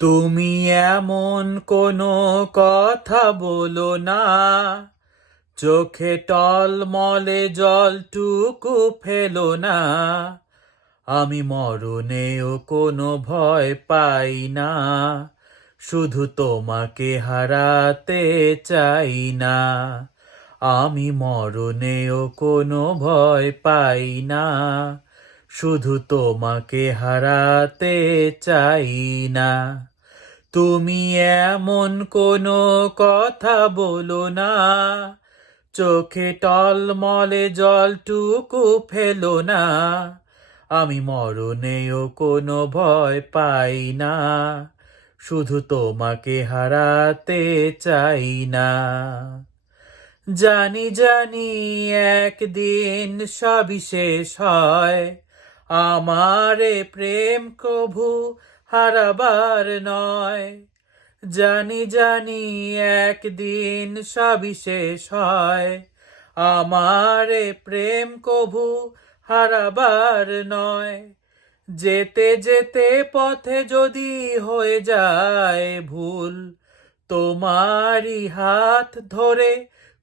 তুমি এমন কোনো কথা বলো না, চোখে টলমলে জলটুকু ফেলো না। আমি মরণেও কোনো ভয় পাই না, শুধু তোমাকে হারাতে চাই না। আমি মরণেও কোনো ভয় পাই না, শুধু তোমাকে হারাতে চাই না। তুমি এমন কোনো কথা বলো না, চোখে টলমলে জলটুকু ফেলো না। আমি মরণেও কোনো ভয় পাই না, শুধু তোমাকে হারাতে চাই না। জানি জানি একদিন সবই শেষ হয়, আমারে প্রেম কভু হারাবার নয়। জানি জানি একদিন সবই শেষ হয়, আমারে প্রেম কভু হারাবার নয়। যেতে যেতে পথে যদি হয়ে যায় ভুল, তোমারই হাত ধরে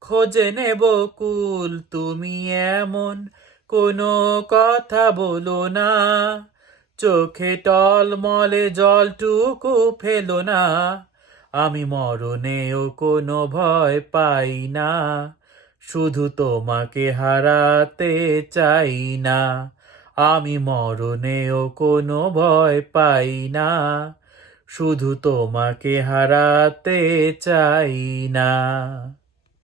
খোঁজে নেব কুল। তুমি এমন কোনো কথা বলো না, চোখে টলমলে জলটুকু ফেলো না। আমি মরণেও কোনো ভয় পাই না, শুধু তোমাকে হারাতে চাই না। আমি মরণেও কোনো ভয় পাই না, শুধু তোমাকে হারাতে চাই না।